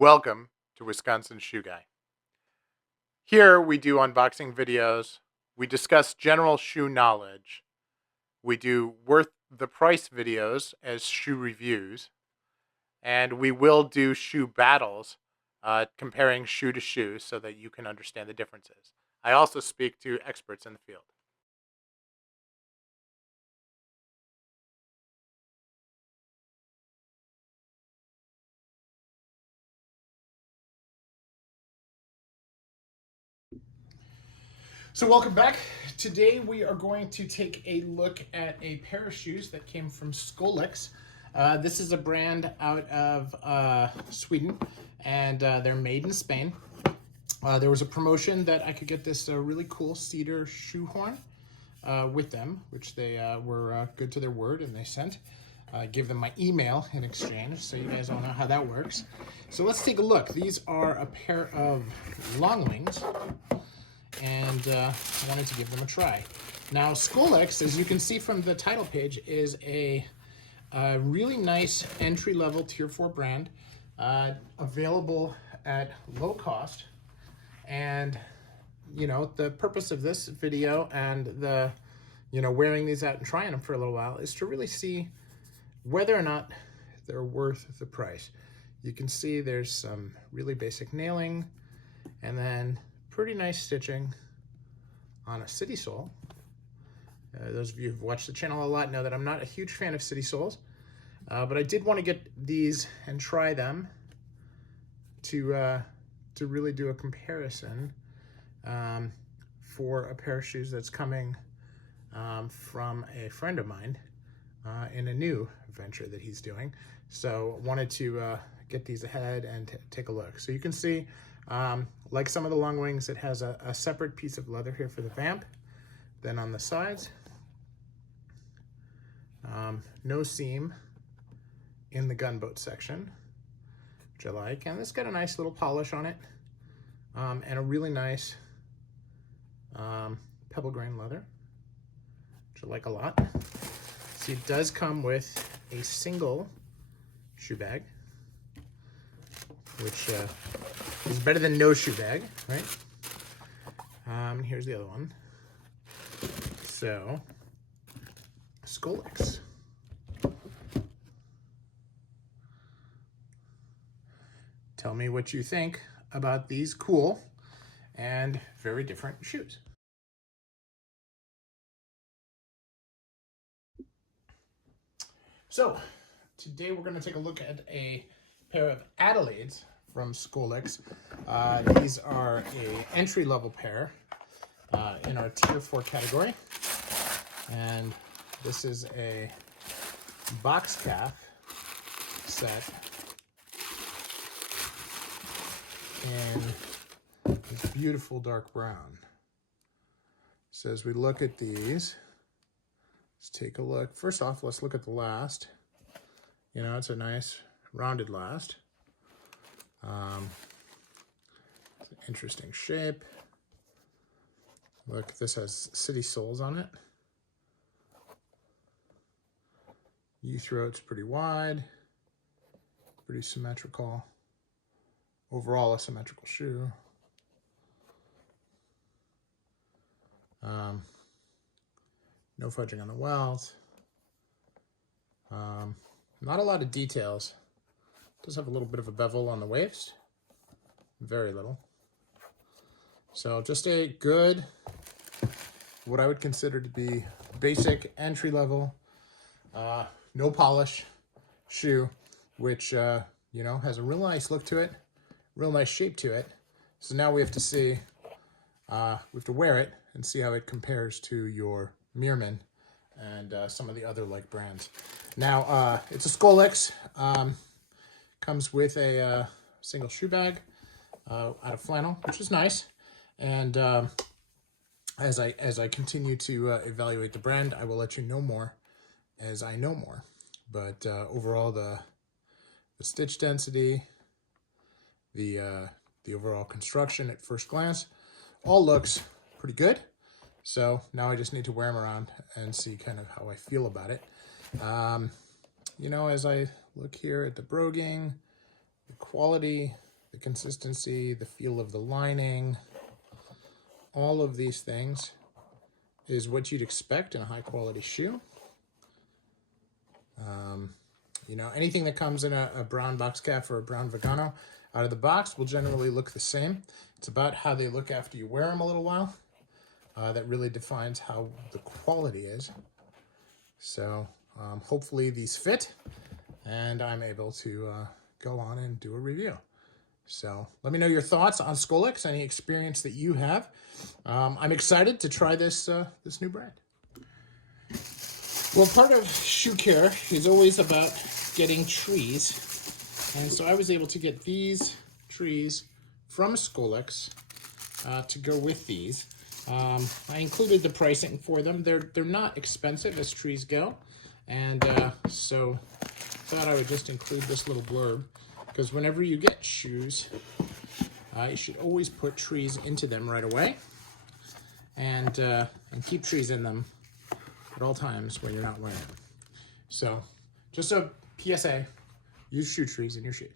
Welcome to Wisconsin Shoe Guy. Here we do unboxing videos, we discuss general shoe knowledge, we do worth the price videos as shoe reviews, and we will do shoe battles, comparing shoe to shoe so that you can understand the differences. I also speak to experts in the field. So welcome back. Today we are going to take a look at a pair of shoes that came from Skolyx. This is a brand out of Sweden, and they're made in Spain. There was a promotion that I could get this really cool cedar shoe horn with them, which they were good to their word, and they sent. Give them my email in exchange, so you guys all know how that works. So let's take a look. These are a pair of longwings, and I wanted to give them a try. Now, Skolyx, as you can see from the title page, is a really nice entry-level Tier 4 brand, available at low cost. And, you know, the purpose of this video and the, wearing these out and trying them for a little while is to really see whether or not they're worth the price. You can see there's some really basic nailing, and then pretty nice stitching on a city sole. Those of you who've watched the channel a lot know that I'm not a huge fan of city soles, but I did want to get these and try them to really do a comparison for a pair of shoes that's coming from a friend of mine in a new venture that he's doing. So wanted to get these ahead and take a look. So you can see, like some of the long wings, it has a separate piece of leather here for the vamp. Then on the sides, no seam in the gunboat section, which I like. And it's got a nice little polish on it, and a really nice pebble grain leather, which I like a lot. See, it does come with a single shoe bag, which is better than no shoe bag, right? Here's the other one. So, Skolyx. Tell me what you think about these cool and very different shoes. So, today we're going to take a look at a pair of Adelaides from Skolyx. These are an entry-level pair in our Tier 4 category. And this is a box calf set in this beautiful dark brown. So as we look at these, let's take a look. First off, let's look at the last. You know, it's a nice rounded last. It's an interesting shape. Look, this has city soles on it. U-throat's pretty wide, pretty symmetrical. Overall, a symmetrical shoe. No fudging on the welts. Not a lot of details. Does have a little bit of a bevel on the waist. Very little. So just a good, what I would consider to be basic entry-level, no polish shoe, which, has a real nice look to it, real nice shape to it. So now we have to see, we have to wear it and see how it compares to your Meermin and some of the other like brands. Now, it's a Skolyx. Comes with a single shoe bag out of flannel, which is nice. And as I continue to evaluate the brand, I will let you know more as I know more. But overall, the stitch density, the overall construction at first glance, all looks pretty good. So now I just need to wear them around and see kind of how I feel about it. As I look here at the broguing, the quality, the consistency, the feel of the lining, all of these things is what you'd expect in a high quality shoe. You know, anything that comes in a brown box calf or a brown Vegano out of the box will generally look the same. It's about how they look after you wear them a little while. That really defines how the quality is. So hopefully these fit and I'm able to go on and do a review. So let me know your thoughts on Skolyx, any experience that you have. I'm excited to try this this new brand. Well, part of shoe care is always about getting trees. And so I was able to get these trees from Skolyx to go with these. I included the pricing for them. They're not expensive as trees go. And so thought I would just include this little blurb, because whenever you get shoes, you should always put trees into them right away, and keep trees in them at all times when you're not wearing them. So just a PSA, use shoe trees in your shoes.